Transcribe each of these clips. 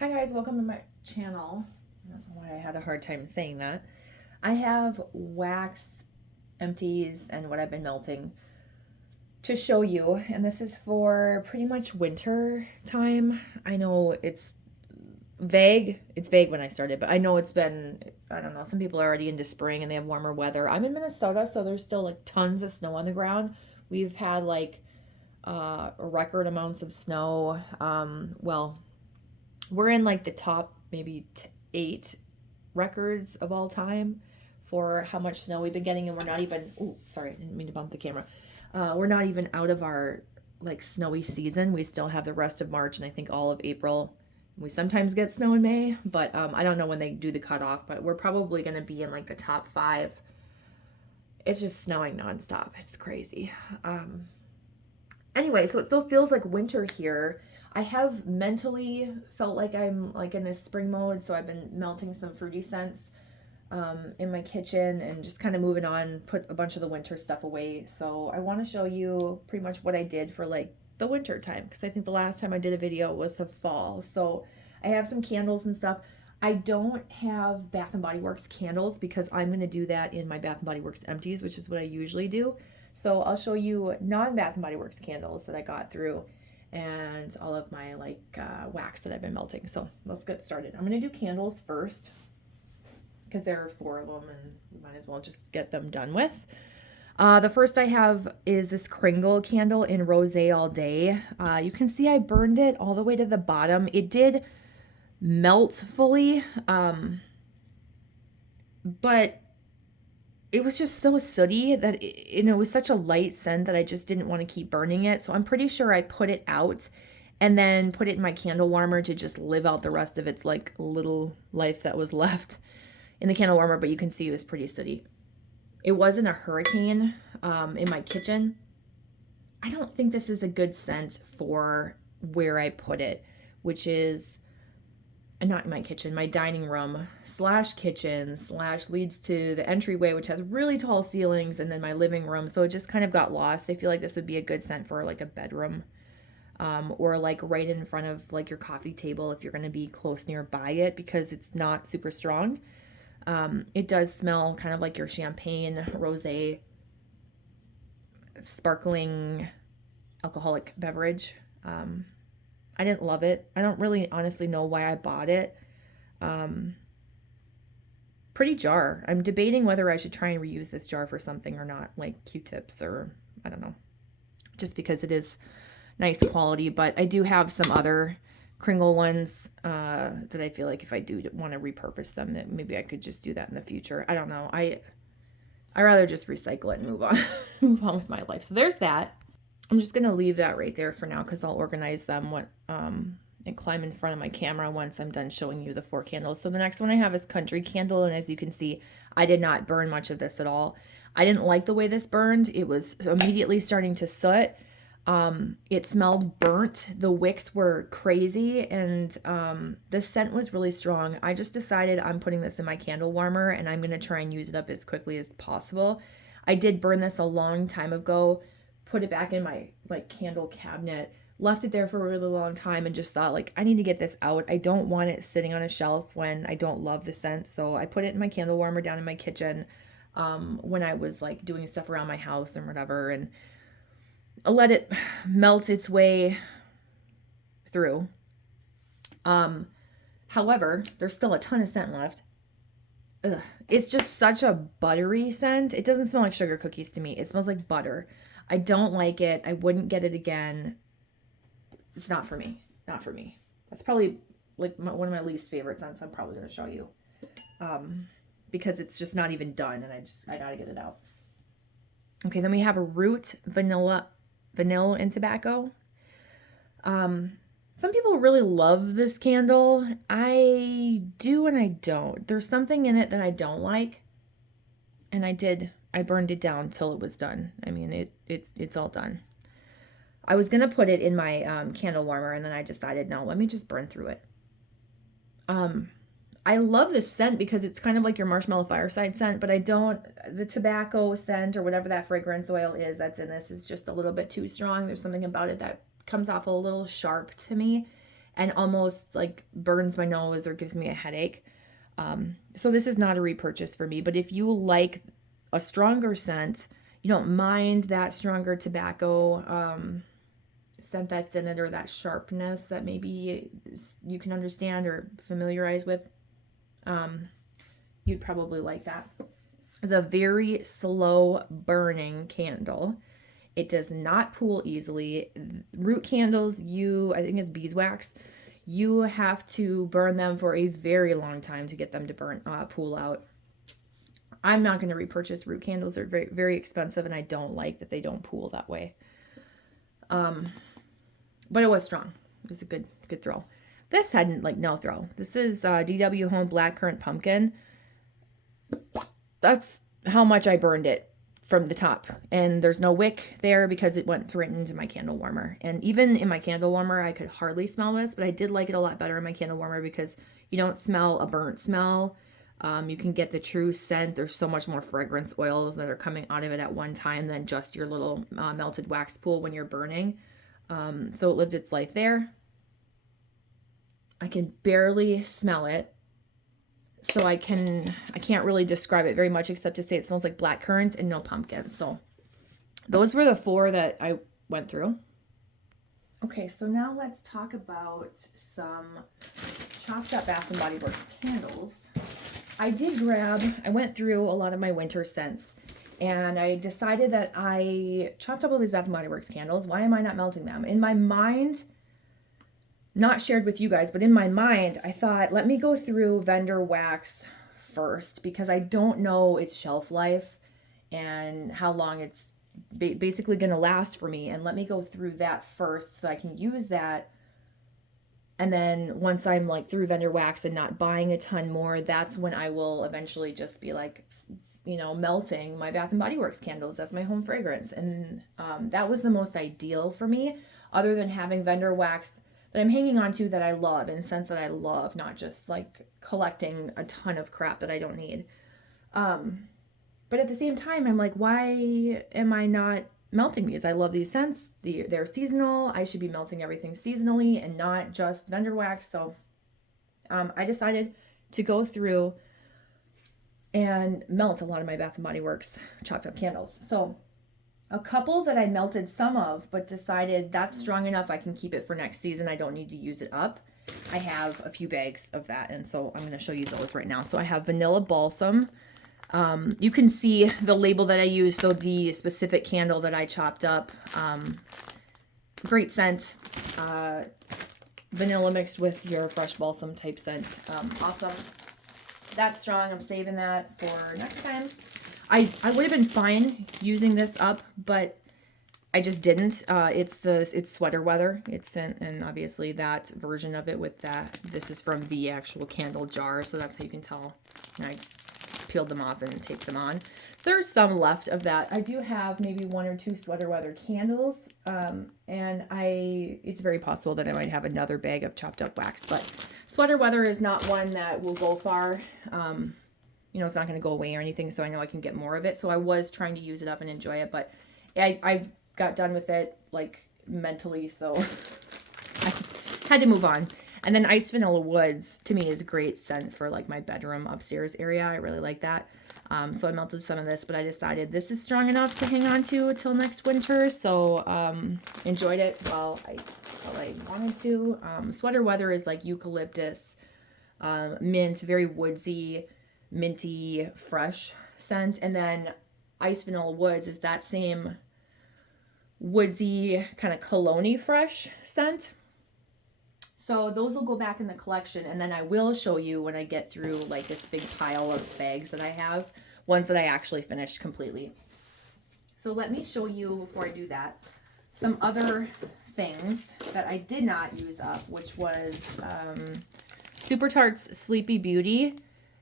Hi guys, welcome to my channel. I don't know why I had a hard time saying that. I have wax, empties, and what I've been melting to show you, and this is for pretty much winter time. I know it's vague. It's vague when I started, but I know it's been, I don't know, some people are already into spring and they have warmer weather. I'm in Minnesota, so there's still like tons of snow on the ground. We've had like record amounts of snow. Well, we're in like the top maybe 8 records of all time for how much snow we've been getting, and we're not even, oh sorry, I didn't mean to bump the camera. We're not even out of our like snowy season. We still have the rest of March and I think all of April. We sometimes get snow in May, but I don't know when they do the cutoff, but we're probably going to be in like the top 5. It's just snowing nonstop. It's crazy. Anyway, so it still feels like winter here. I have mentally felt like I'm like in this spring mode, so I've been melting some fruity scents in my kitchen and just kind of moving on, put a bunch of the winter stuff away. So I want to show you pretty much what I did for like the winter time, because I think the last time I did a video was the fall. So I have some candles and stuff. I don't have Bath and Body Works candles because I'm going to do that in my Bath and Body Works empties, which is what I usually do. So I'll show you non-Bath and Body Works candles that I got through and all of my like wax that I've been melting. So let's get started. I'm going to do candles first because there are 4 of them and you might as well just get them done with. The first I have is this Kringle candle in Rosé All Day. You can see I burned it all the way to the bottom. It did melt fully, but it was just so sooty that it was such a light scent that I just didn't want to keep burning it. So I'm pretty sure I put it out and then put it in my candle warmer to just live out the rest of its like little life that was left in the candle warmer. But you can see it was pretty sooty. It wasn't a hurricane in my kitchen. I don't think this is a good scent for where I put it, which is not in my kitchen, my dining room slash kitchen slash leads to the entryway, which has really tall ceilings, and then my living room. So it just kind of got lost. I feel like this would be a good scent for like a bedroom, or like right in front of like your coffee table if you're going to be close nearby it, because it's not super strong. It does smell kind of like your champagne, rosé, sparkling alcoholic beverage. I didn't love it. I don't really honestly know why I bought it. Pretty jar. I'm debating whether I should try and reuse this jar for something or not, like Q-tips or I don't know, just because it is nice quality. But I do have some other Kringle ones that I feel like if I do want to repurpose them, that maybe I could just do that in the future. I don't know. I rather just recycle it and move on, move on with my life. So there's that. I'm just going to leave that right there for now because I'll organize them and climb in front of my camera once I'm done showing you the 4 candles. So the next one I have is Country Candle, and as you can see, I did not burn much of this at all. I didn't like the way this burned. It was immediately starting to soot. It smelled burnt. The wicks were crazy, and the scent was really strong. I just decided I'm putting this in my candle warmer, and I'm going to try and use it up as quickly as possible. I did burn this a long time ago, put it back in my like candle cabinet, left it there for a really long time, and just thought like I need to get this out. I don't want it sitting on a shelf when I don't love the scent. So I put it in my candle warmer down in my kitchen when I was like doing stuff around my house and whatever, and let it melt its way through. However, there's still a ton of scent left. Ugh. It's just such a buttery scent. It doesn't smell like sugar cookies to me. It smells like butter. I don't like it. I wouldn't get it again. It's not for me. Not for me. That's probably like one of my least favorite scents I'm probably going to show you. Because it's just not even done, and I got to get it out. Okay, then we have a Root Vanilla and Tobacco. Some people really love this candle. I do and I don't. There's something in it that I don't like. And I burned it down till it was done. I mean, it's all done. I was going to put it in my candle warmer, and then I decided, no, let me just burn through it. I love this scent because it's kind of like your marshmallow fireside scent, but the tobacco scent or whatever that fragrance oil is that's in this is just a little bit too strong. There's something about it that comes off a little sharp to me. and almost like burns my nose or gives me a headache. So this is not a repurchase for me, but if you like a stronger scent, you don't mind that stronger tobacco scent that's in it, or that sharpness that maybe you can understand or familiarize with, you'd probably like that. It's a very slow burning candle. It does not pool easily. Root candles, I think it's beeswax, you have to burn them for a very long time to get them to pool out. I'm not going to repurchase root candles. They're very, very expensive, and I don't like that they don't pool that way. But it was strong. It was a good throw. This had like no throw. This is DW Home Blackcurrant Pumpkin. That's how much I burned it from the top. And there's no wick there because it went right into my candle warmer. And even in my candle warmer, I could hardly smell this, but I did like it a lot better in my candle warmer because you don't smell a burnt smell. You can get the true scent. There's so much more fragrance oils that are coming out of it at one time than just your little melted wax pool when you're burning. So it lived its life there. I can barely smell it. So I can't really describe it very much except to say it smells like blackcurrant and no pumpkin. So those were the 4 that I went through. Okay, so now let's talk about some chopped up Bath & Body Works candles. I went through a lot of my winter scents, and I decided that I chopped up all these Bath & Body Works candles. Why am I not melting them? In my mind, not shared with you guys, but in my mind, I thought, let me go through vendor wax first because I don't know its shelf life and how long it's basically going to last for me. And let me go through that first so I can use that. And then once I'm like through vendor wax and not buying a ton more, that's when I will eventually just be like, melting my Bath & Body Works candles as my home fragrance. And that was the most ideal for me, other than having vendor wax that I'm hanging on to that I love, and scents that I love, not just like collecting a ton of crap that I don't need. But at the same time, I'm like, why am I not melting these? I love these scents. They're seasonal. I should be melting everything seasonally and not just vendor wax. So I decided to go through and melt a lot of my Bath & Body Works chopped up candles. So a couple that I melted some of, but decided that's strong enough, I can keep it for next season. I don't need to use it up. I have a few bags of that, and so I'm going to show you those right now. So I have Vanilla Balsam. You can see the label that I use, so the specific candle that I chopped up. Great scent. Vanilla mixed with your fresh balsam type scent. Awesome. That's strong. I'm saving that for next time. I would have been fine using this up, but I just didn't. It's Sweater Weather. And obviously that version of it with that. This is from the actual candle jar, so that's how you can tell. And I peeled them off and taped them on. So there's some left of that. I do have maybe 1 or 2 Sweater Weather candles, and it's very possible that I might have another bag of chopped up wax, but Sweater Weather is not one that will go far. It's not going to go away or anything, so I know I can get more of it. So I was trying to use it up and enjoy it, but I got done with it, like, mentally, so I had to move on. And then Iced Vanilla Woods, to me, is a great scent for, like, my bedroom upstairs area. I really like that. So I melted some of this, but I decided this is strong enough to hang on to until next winter, so enjoyed it while I wanted to. Sweater Weather is, like, eucalyptus, mint, very woodsy, minty, fresh scent. And then Iced Vanilla Woods is that same woodsy, kind of cologne-y fresh scent. So those will go back in the collection, and then I will show you when I get through like this big pile of bags that I have, ones that I actually finished completely. So let me show you, before I do that, some other things that I did not use up, which was Super Tarts Sleepy Beauty.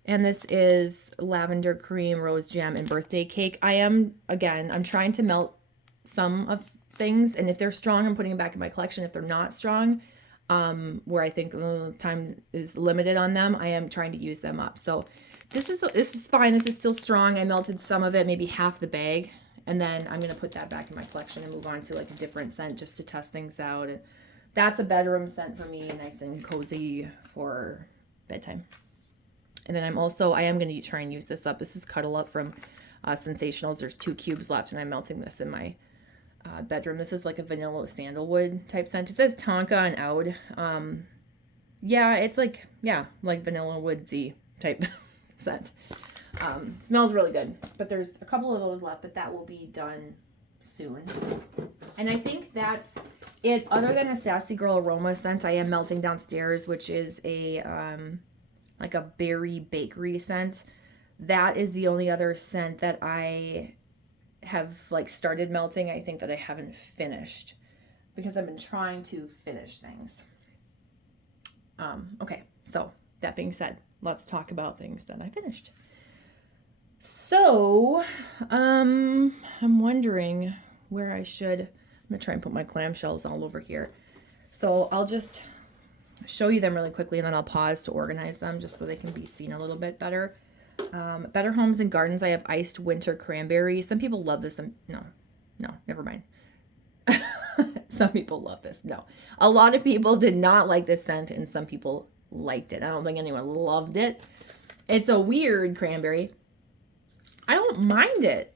And this is lavender cream, rose jam, and birthday cake. I'm trying to melt some of things, and if they're strong, I'm putting them back in my collection. If they're not strong, where I think time is limited on them, I am trying to use them up. So this is fine. This is still strong. I melted some of it, maybe half the bag, and then I'm going to put that back in my collection and move on to like a different scent just to test things out. that's a bedroom scent for me, nice and cozy for bedtime. And then I am going to try and use this up. This is Cuddle Up from Sensationals. There's 2 cubes left, and I'm melting this in my bedroom. This is like a vanilla sandalwood type scent. It says Tonka and Oud. Yeah, it's like vanilla woodsy type scent. Smells really good. But there's a couple of those left, but that will be done soon. And I think that's it. Other than a Sassy Girl aroma scent, I am melting downstairs, which is a like a berry bakery scent. That is the only other scent that I have like started melting. I think that I haven't finished because I've been trying to finish things. Okay, so that being said, let's talk about things that I finished. So, I'm wondering where I should, I'm gonna try and put my clamshells all over here. So I'll just show you them really quickly and then I'll pause to organize them just so they can be seen a little bit better. Better Homes and Gardens, I have Iced Winter Cranberry. Some people love this. No, never mind. Some people love this. No. A lot of people did not like this scent and some people liked it. I don't think anyone loved it. It's a weird cranberry. I don't mind it.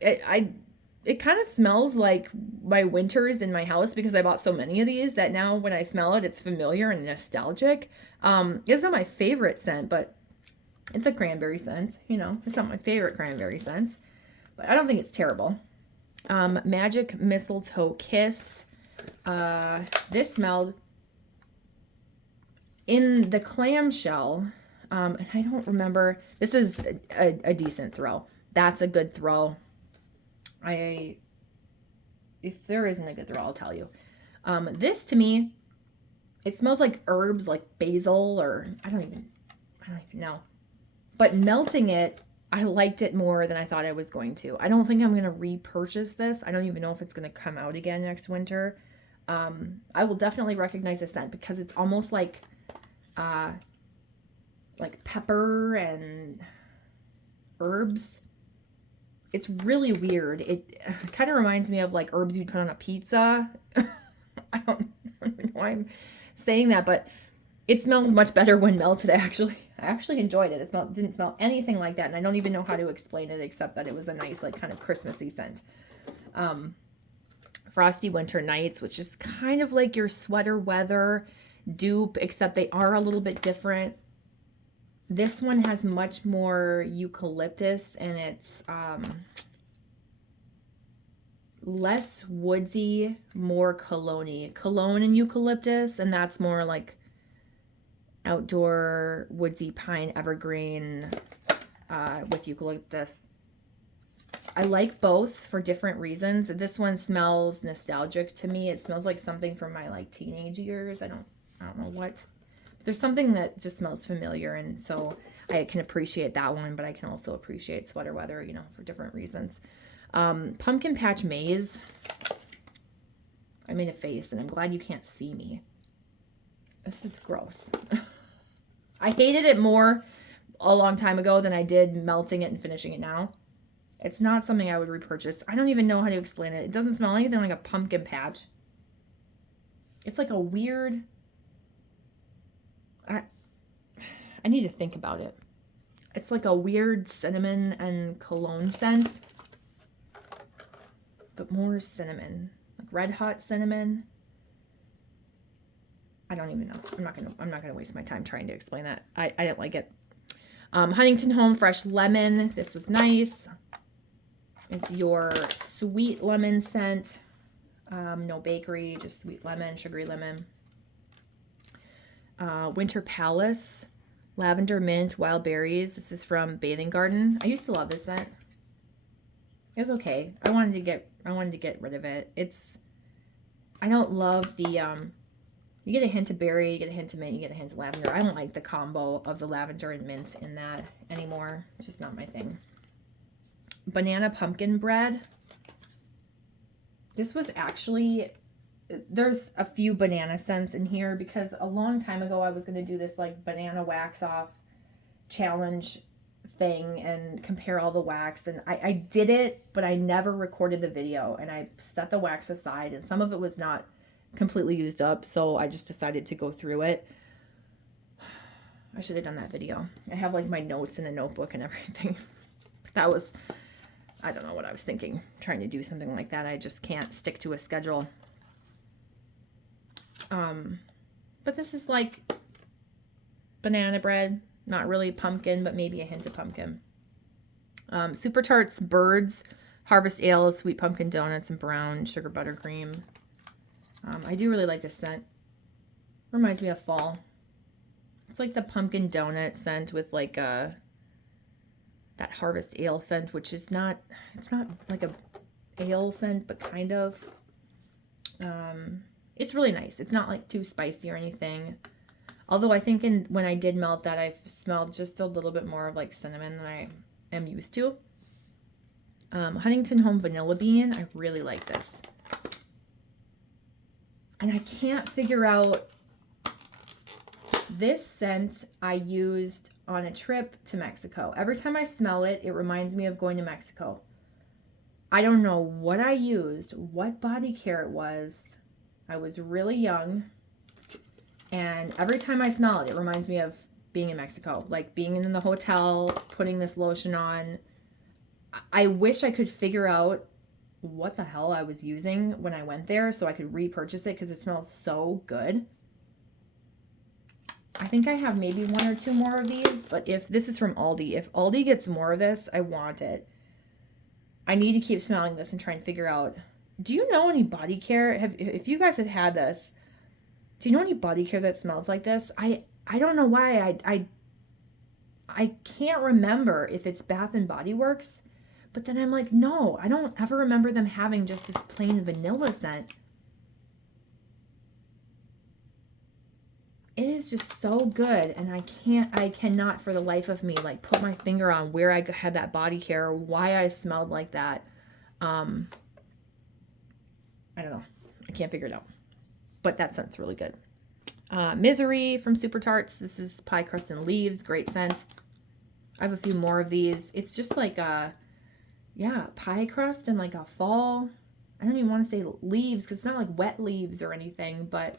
It kind of smells like my winters in my house because I bought so many of these that now when I smell it, it's familiar and nostalgic. It's not my favorite scent, but it's a cranberry scent. You know, it's not my favorite cranberry scent, but I don't think it's terrible. Magic Mistletoe Kiss. This smelled in the clamshell. And I don't remember. This is a decent throw. That's a good throw. If there isn't a good throw, I'll tell you. This to me, it smells like herbs, like basil, or I don't even know. But melting it, I liked it more than I thought I was going to. I don't think I'm going to repurchase this. I don't even know if it's going to come out again next winter. I will definitely recognize the scent because it's almost like pepper and herbs. It's really weird. It kind of reminds me of like herbs you'd put on a pizza. I don't know why I'm saying that, but it smells much better when melted. I actually enjoyed it. It didn't smell anything like that, and I don't even know how to explain it except that it was a nice, like, kind of Christmassy scent. Frosty Winter Nights, which is kind of like your sweater weather dupe, except they are a little bit different. This one has much more eucalyptus, and it's less woodsy, more cologne-y. Cologne and eucalyptus, and that's more like outdoor woodsy pine evergreen with eucalyptus. I like both for different reasons. This one smells nostalgic to me. It smells like something from my like teenage years. I don't know what. There's something that just smells familiar, and so I can appreciate that one, but I can also appreciate sweater weather, you know, for different reasons. Pumpkin Patch Maze. I made a face, and I'm glad you can't see me. This is gross. I hated it more a long time ago than I did melting it and finishing it now. It's not something I would repurchase. I don't even know how to explain it. It doesn't smell anything like a pumpkin patch. It's like a weird... I need to think about it. It's like a weird cinnamon and cologne scent, but more cinnamon, like red hot cinnamon. I don't even know. I'm not gonna waste my time trying to explain that. I didn't like it. Huntington Home Fresh Lemon. This was nice. It's your sweet lemon scent. No bakery, just sweet lemon, sugary lemon. Winter Palace, Lavender Mint, Wild Berries. This is from Bathing Garden. I used to love this scent. It was okay. I wanted to get rid of it. I don't love the, you get a hint of berry, you get a hint of mint, you get a hint of lavender. I don't like the combo of the lavender and mint in that anymore. It's just not my thing. Banana Pumpkin Bread. This was actually... There's a few banana scents in here because a long time ago I was going to do this like banana wax off challenge thing and compare all the wax, and I did it, but I never recorded the video, and I set the wax aside, and some of it was not completely used up, so I just decided to go through it. I should have done that video. I have like my notes in a notebook and everything. That was, I don't know what I was thinking, trying to do something like that. I just can't stick to a schedule. But this is like banana bread, not really pumpkin, but maybe a hint of pumpkin. Super Tarts Birds Harvest Ale, Sweet Pumpkin Donuts, and Brown Sugar Buttercream. I do really like this scent. Reminds me of fall. It's like the pumpkin donut scent with like that Harvest Ale scent, which is not, it's not like a ale scent, but kind of. It's really nice. It's not like too spicy or anything. Although I think when I did melt that, I've smelled just a little bit more of like cinnamon than I am used to. Huntington Home Vanilla Bean. I really like this. And I can't figure out, this scent I used on a trip to Mexico. Every time I smell it, it reminds me of going to Mexico. I don't know what I used, what body care it was. I was really young. And every time I smell it, it reminds me of being in Mexico. Like being in the hotel, putting this lotion on. I wish I could figure out what the hell I was using when I went there so I could repurchase it because it smells so good. I think I have maybe 1 or 2 more of these, but if this is from Aldi, if Aldi gets more of this, I want it. I need to keep smelling this and try and figure out, do you know any body care? If you guys have had this, do you know any body care that smells like this? I don't know why. I can't remember if it's Bath and Body Works, but then I'm like, no, I don't ever remember them having just this plain vanilla scent. It is just so good, and I cannot for the life of me like put my finger on where I had that body care or why I smelled like that. I don't know. I can't figure it out. But that scent's really good. Misery from Super Tarts. This is Pie Crust and Leaves. Great scent. I have a few more of these. It's just like yeah, pie crust and like a fall. I don't even want to say leaves because it's not like wet leaves or anything, but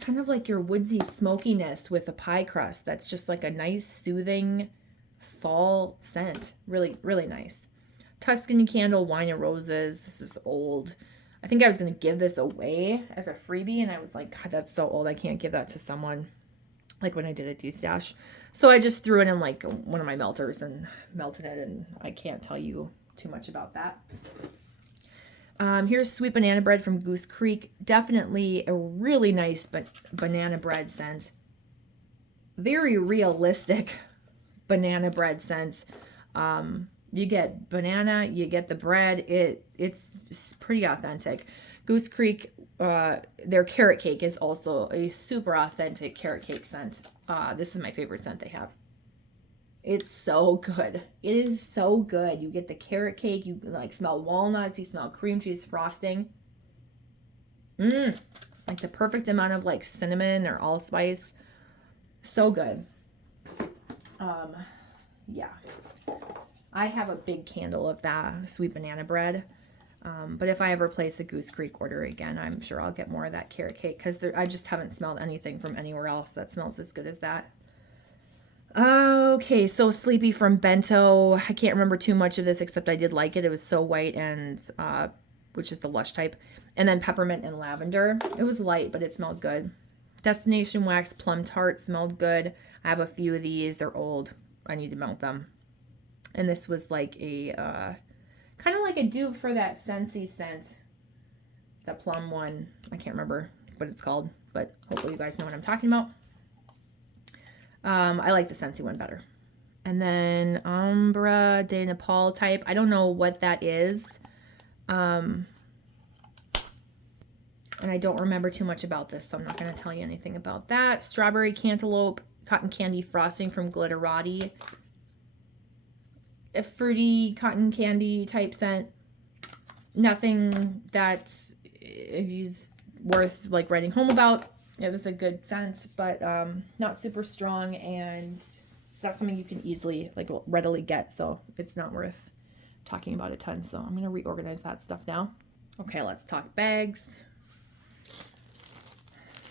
kind of like your woodsy smokiness with a pie crust. That's just like a nice, soothing fall scent. Really, really nice. Tuscany Candle Wine and Roses. This is old. I think I was going to give this away as a freebie, and I was like, God, that's so old. I can't give that to someone, like when I did a DESTASH. So I just threw it in like one of my melters and melted it, and I can't tell you too much about that. Here's Sweet Banana Bread from Goose Creek. Definitely a really nice banana bread scent. Very realistic banana bread scent. You get banana, you get the bread. It's pretty authentic. Goose Creek, their carrot cake is also a super authentic carrot cake scent. This is my favorite scent they have. It's so good. It is so good. You get the carrot cake. You like smell walnuts. You smell cream cheese frosting. Like the perfect amount of like cinnamon or allspice. So good. Yeah. I have a big candle of that Sweet Banana Bread. But if I ever place a Goose Creek order again, I'm sure I'll get more of that carrot cake because I just haven't smelled anything from anywhere else that smells as good as that. Okay, so Sleepy from Bento. I can't remember too much of this except I did like it. It was So White and which is the Lush type. And then Peppermint and Lavender. It was light, but it smelled good. Destination Wax Plum Tart smelled good. I have a few of these. They're old. I need to melt them. And this was like a kind of like a dupe for that Scentsy scent. The plum one. I can't remember what it's called, but hopefully you guys know what I'm talking about. I like the Scentsy one better. And then Ombre de Nepal type. I don't know what that is. And I don't remember too much about this, so I'm not going to tell you anything about that. Strawberry Cantaloupe Cotton Candy Frosting from Glitterati. A fruity cotton candy type scent. Nothing that's worth like writing home about. It was a good scent, but not super strong, and it's not something you can easily like readily get, so it's not worth talking about a ton. So I'm going to reorganize that stuff now. Okay, let's talk bags.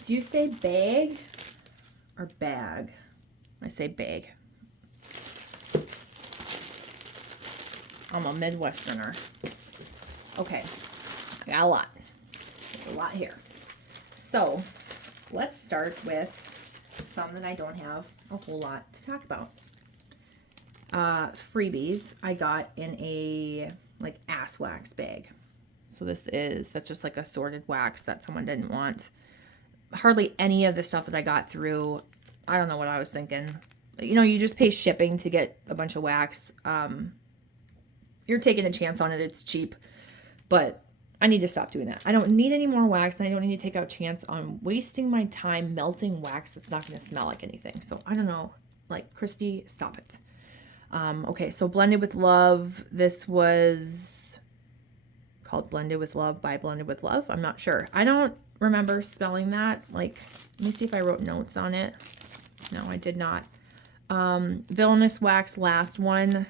Do you say bag or bag? I say bag. I'm a Midwesterner. Okay, I got a lot. There's a lot here. So let's start with some that I don't have a whole lot to talk about. Freebies I got in a like ass wax bag. So that's just like assorted wax that someone didn't want. Hardly any of the stuff that I got through, I don't know what I was thinking. You know, you just pay shipping to get a bunch of wax. You're taking a chance on it. It's cheap, but I need to stop doing that. I don't need any more wax, and I don't need to take a chance on wasting my time melting wax that's not going to smell like anything. So I don't know, like, Christy, stop it. Okay, so Blended with Love. This was called Blended with Love by Blended with Love. I'm not sure. I don't remember spelling that. Like, let me see if I wrote notes on it. No, I did not. Villainous Wax, last one.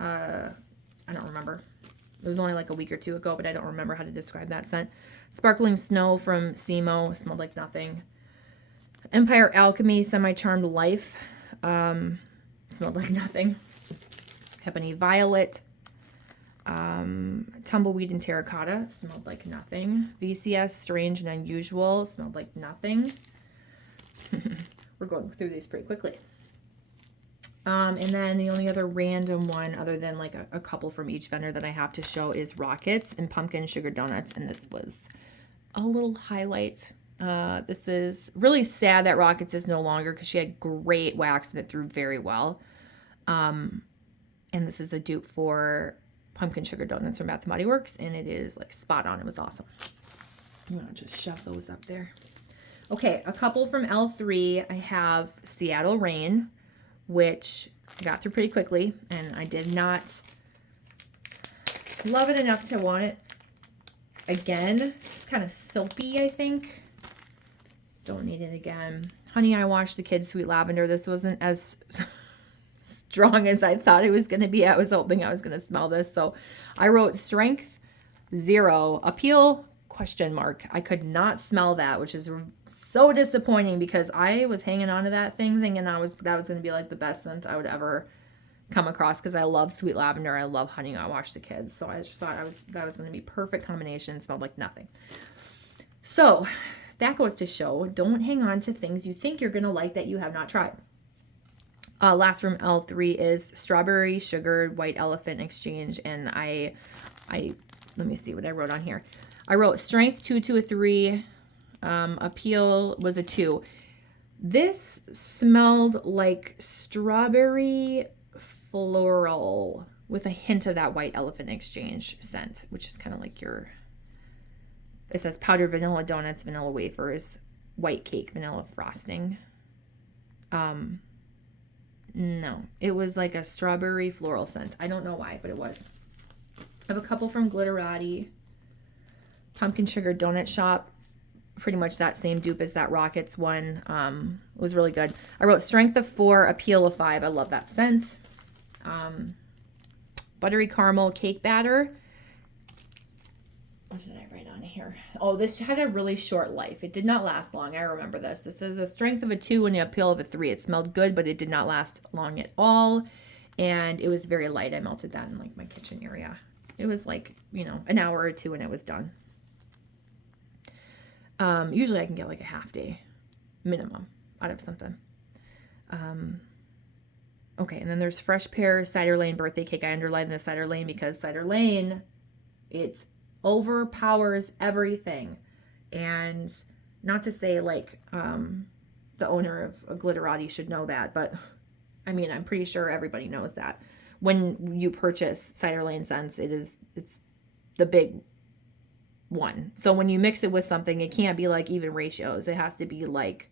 I don't remember. It was only like a week or two ago, but I don't remember how to describe that scent. Sparkling Snow from Simo. Smelled like nothing. Empire Alchemy Semi-Charmed Life. Smelled like nothing. Ebony Violet. Tumbleweed and Terracotta. Smelled like nothing. VCS Strange and Unusual. Smelled like nothing. We're going through these pretty quickly. And then the only other random one other than like a couple from each vendor that I have to show is Rockets and Pumpkin Sugar Donuts. And this was a little highlight. This is really sad that Rockets is no longer because she had great wax and it threw very well. And this is a dupe for Pumpkin Sugar Donuts from Bath & Body Works. And it is like spot on. It was awesome. I'm going to just shove those up there. Okay, a couple from L3. I have Seattle Rain, which I got through pretty quickly, and I did not love it enough to want it again. It's kind of soapy, I think. Don't need it again. Honey, I Washed the Kids Sweet Lavender. This wasn't as strong as I thought it was going to be. I was hoping I was going to smell this. So I wrote strength 0, appeal ? I could not smell that, which is so disappointing because I was hanging on to that thing thinking that was going to be like the best scent I would ever come across because I love sweet lavender. I love Honey, I Washed the Kids. So I just thought that was going to be perfect combination. Smelled like nothing. So that goes to show, don't hang on to things you think you're going to like that you have not tried. Last from L3 is Strawberry Sugar White Elephant Exchange. And I let me see what I wrote on here. I wrote strength 2 to a 3. Appeal was a 2. This smelled like strawberry floral with a hint of that White Elephant Exchange scent, which is kind of like it says powdered vanilla donuts, vanilla wafers, white cake, vanilla frosting. No, it was like a strawberry floral scent. I don't know why, but it was. I have a couple from Glitterati. Pumpkin Sugar Donut Shop, pretty much that same dupe as that Rockets one. It was really good. I wrote strength of 4, appeal of 5. I love that scent. Buttery Caramel Cake Batter. What did I write on here? Oh, this had a really short life. It did not last long. I remember this. This is a strength of a 2 and the appeal of a 3. It smelled good, but it did not last long at all. And it was very light. I melted that in like my kitchen area. It was like, an hour or 2 and it was done. Usually I can get like a half day minimum out of something. Okay, and then there's Fresh Pear Cider Lane Birthday Cake. I underlined the Cider Lane because Cider Lane, it overpowers everything. And not to say like the owner of a Glitterati should know that, but I mean, I'm pretty sure everybody knows that. When you purchase Cider Lane scents, it's the big one. So when you mix it with something, it can't be like even ratios. It has to be like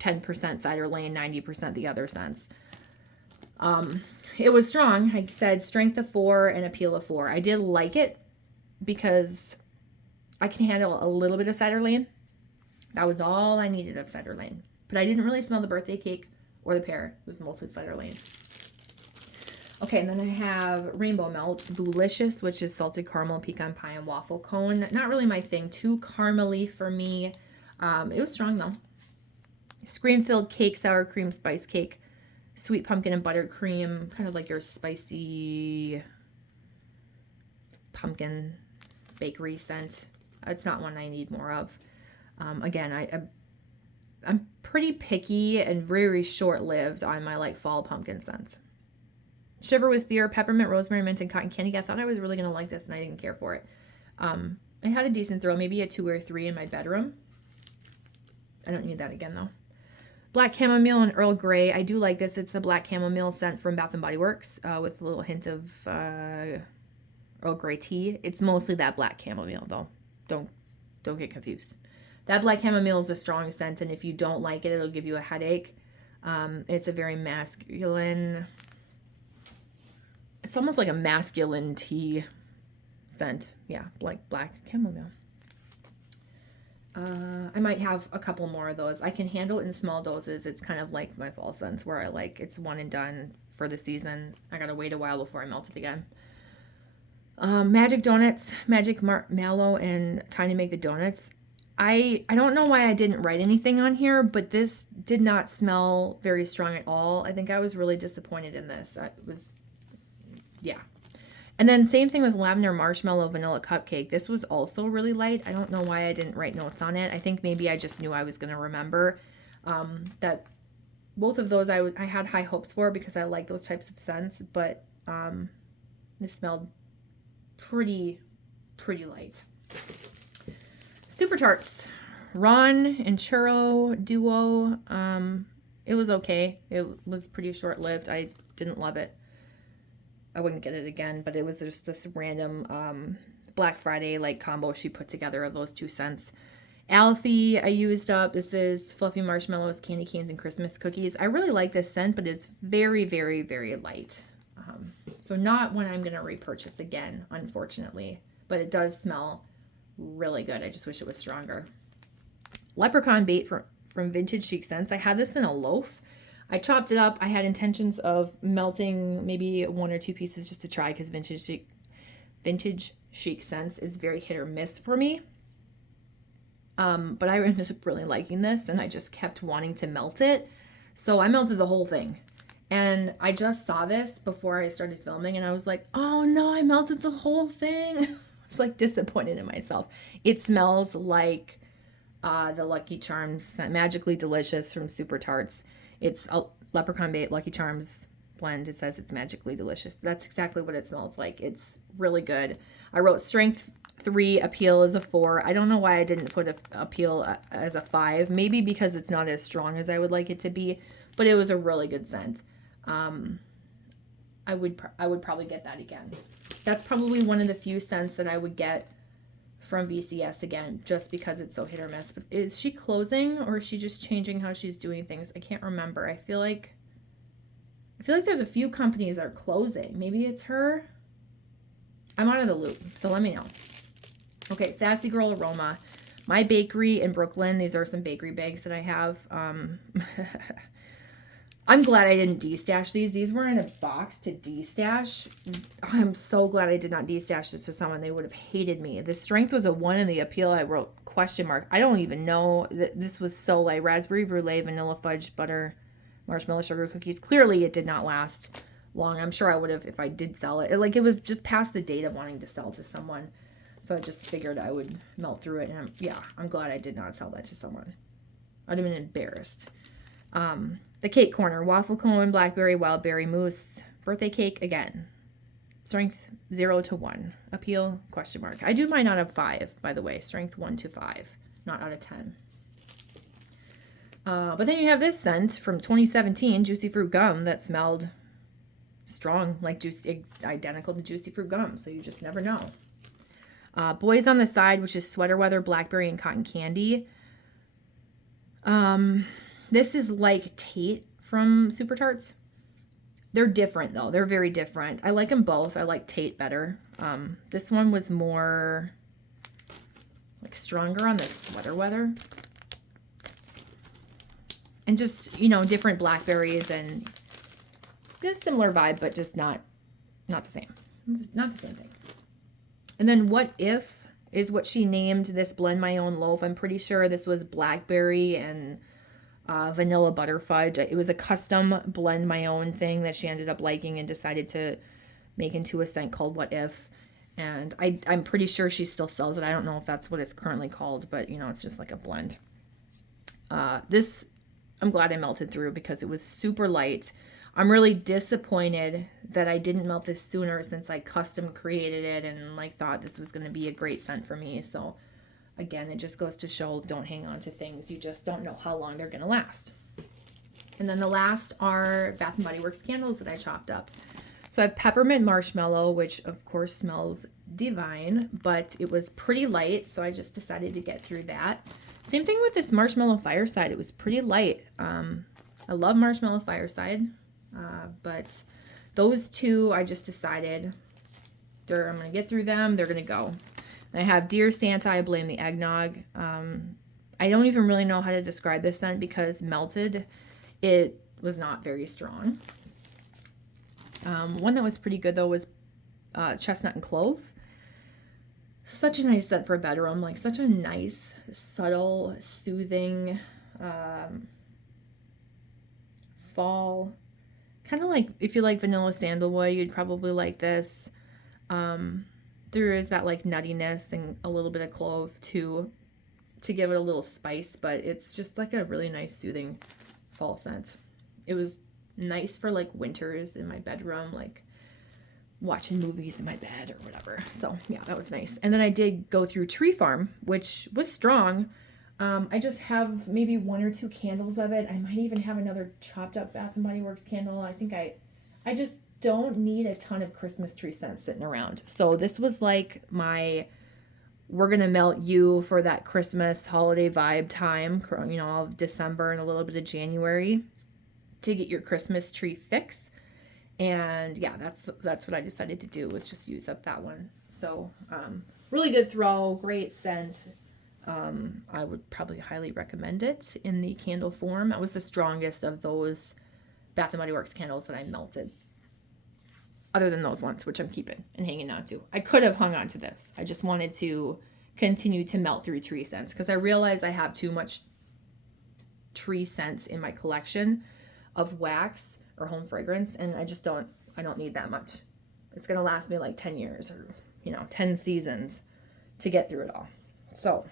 10% Cider Lane, 90% the other scents. It was strong. I said strength of 4 and appeal of 4. I did like it because I can handle a little bit of Cider Lane. That was all I needed of Cider Lane. But I didn't really smell the birthday cake or the pear. It was mostly Cider Lane. Okay, and then I have Rainbow Melts, Boolicious, which is salted caramel, pecan pie, and waffle cone. Not really my thing. Too caramely for me. It was strong though. Scream-filled cake, sour cream, spice cake, sweet pumpkin and buttercream. Kind of like your spicy pumpkin bakery scent. It's not one I need more of. Again, I'm pretty picky and very short-lived on my like fall pumpkin scents. Shiver with Fear, peppermint, rosemary, mint, and cotton candy. I thought I was really going to like this, and I didn't care for it. I had a decent throw, maybe a 2 or 3 in my bedroom. I don't need that again, though. Black chamomile and Earl Grey. I do like this. It's the black chamomile scent from Bath & Body Works with a little hint of Earl Grey tea. It's mostly that black chamomile, though. Don't get confused. That black chamomile is a strong scent, and if you don't like it, it'll give you a headache. It's a very masculine... It's almost like a masculine tea scent. Yeah, like black chamomile. I might have a couple more of those. I can handle it in small doses. It's kind of like my fall scents where I like it's one and done for the season. I gotta wait a while before I melt it again. Magic Donuts, Magic Mallow, and Time to Make the Donuts. I don't know why I didn't write anything on here, but this did not smell very strong at all. I think I was really disappointed in this. Yeah. And then same thing with Lavender Marshmallow Vanilla Cupcake. This was also really light. I don't know why I didn't write notes on it. I think maybe I just knew I was going to remember that both of those I had high hopes for because I like those types of scents, but this smelled pretty light. Super Tarts. Ron and Churro Duo. It was okay. It was pretty short-lived. I didn't love it. I wouldn't get it again, but it was just this random Black Friday like combo she put together of those 2 scents. Alfie, I used up. This is Fluffy Marshmallows, Candy Canes, and Christmas Cookies. I really like this scent, but it's very, very, very light. So not one I'm going to repurchase again, unfortunately. But it does smell really good. I just wish it was stronger. Leprechaun Bait from Vintage Chic Scents. I had this in a loaf. I chopped it up. I had intentions of melting maybe 1 or 2 pieces just to try because Vintage Chic Scents is very hit or miss for me. But I ended up really liking this and I just kept wanting to melt it. So I melted the whole thing. And I just saw this before I started filming and I was like, oh no, I melted the whole thing. I was like disappointed in myself. It smells like the Lucky Charms Magically Delicious from Super Tarts. It's a Leprechaun Bait Lucky Charms blend. It says it's magically delicious. That's exactly what it smells like. It's really good. I wrote strength 3, appeal is a 4. I don't know why I didn't put appeal as a 5. Maybe because it's not as strong as I would like it to be, but it was a really good scent. I would probably get that again. That's probably one of the few scents that I would get from VCS again, just because it's so hit or miss. But is she closing or is she just changing how she's doing things? I can't remember. I feel like there's a few companies that are closing. Maybe it's her. I'm out of the loop, so let me know. Okay, Sassy Girl Aroma. My bakery in Brooklyn. These are some bakery bags that I have. I'm glad I didn't destash these. These were in a box to destash. I'm so glad I did not destash this to someone. They would have hated me. The strength was a 1 in the appeal. I wrote question mark. I don't even know. This was so light. Raspberry brulee, vanilla fudge, butter, marshmallow sugar cookies. Clearly it did not last long. I'm sure I would have if I did sell it. It was just past the date of wanting to sell to someone. So I just figured I would melt through it. And I'm glad I did not sell that to someone. I'd have been embarrassed. The Cake Corner, waffle cone, blackberry, wildberry mousse, birthday cake again. Strength 0 to 1. Appeal question mark. I do mine out of 5, by the way. Strength 1 to 5, not out of 10. But then you have this scent from 2017, Juicy Fruit Gum, that smelled strong, like identical to Juicy Fruit Gum. So you just never know. Boys on the Side, which is sweater weather, blackberry, and cotton candy. This is like Tate from Super Tarts. They're different though. They're very different. I like them both. I like Tate better. This one was more like stronger on the sweater weather. And just, different blackberries and this similar vibe, but just not the same. Not the same thing. And then What If is what she named this Blend My Own loaf. I'm pretty sure this was blackberry and vanilla butter fudge. It was a custom Blend My Own thing that she ended up liking and decided to make into a scent called What If. And I'm pretty sure she still sells it. I don't know if that's what it's currently called, but you know, it's just like a blend. This, I'm glad I melted through because it was super light. I'm really disappointed that I didn't melt this sooner since I custom created it and like thought this was going to be a great scent for me. So again, it just goes to show, don't hang on to things. You just don't know how long they're going to last. And then the last are Bath & Body Works candles that I chopped up. So I have peppermint marshmallow, which of course smells divine, but it was pretty light. So I just decided to get through that. Same thing with this marshmallow fireside. It was pretty light. I love marshmallow fireside. But those two, I just decided I'm going to get through them. They're going to go. And I have Dear Santa, I Blame the Eggnog. I don't even really know how to describe this scent because melted, it was not very strong. One that was pretty good though was Chestnut and Clove. Such a nice scent for a bedroom. Like such a nice, subtle, soothing fall. Kind of like, if you like vanilla sandalwood, you'd probably like this. There is that like nuttiness and a little bit of clove to give it a little spice, but it's just like a really nice soothing fall scent. It was nice for like winters in my bedroom, like watching movies in my bed or whatever. So yeah, that was nice. And then I did go through Tree Farm, which was strong. I just have maybe 1 or 2 candles of it. I might even have another chopped up Bath & Body Works candle. I think I just don't need a ton of Christmas tree scents sitting around. So this was like my, we're going to melt you for that Christmas holiday vibe time, you know, all of December and a little bit of January to get your Christmas tree fix. And yeah, that's what I decided to do, was just use up that one. So really good throw, great scent. I would probably highly recommend it in the candle form. It was the strongest of those Bath & Body Works candles that I melted. Other than those ones, which I'm keeping and hanging on to. I could have hung on to this. I just wanted to continue to melt through tree scents because I realized I have too much tree scents in my collection of wax or home fragrance, and I don't need that much. It's going to last me like 10 years or, 10 seasons to get through it all. So,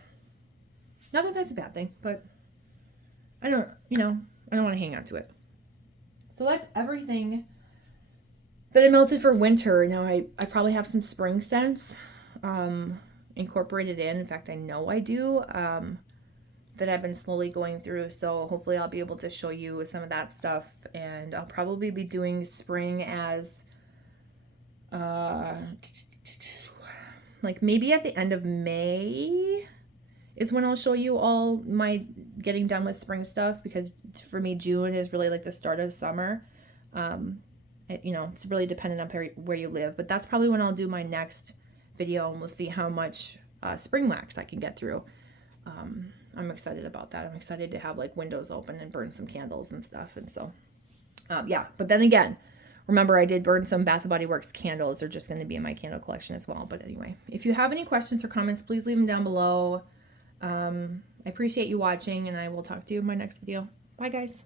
not that that's a bad thing, but I don't want to hang on to it. So that's everything that I melted for winter. Now I probably have some spring scents incorporated in. In fact, I know I do, that I've been slowly going through. So hopefully I'll be able to show you some of that stuff. And I'll probably be doing spring as like maybe at the end of May is when I'll show you all my getting done with spring stuff, because for me June is really like the start of summer. It's really dependent on where you live, but that's probably when I'll do my next video, and we'll see how much spring wax I can get through. I'm excited about that. I'm excited to have like windows open and burn some candles and stuff. And so, yeah, but then again, remember I did burn some Bath & Body Works candles. They're just going to be in my candle collection as well. But anyway, if you have any questions or comments, please leave them down below. I appreciate you watching, and I will talk to you in my next video. Bye, guys.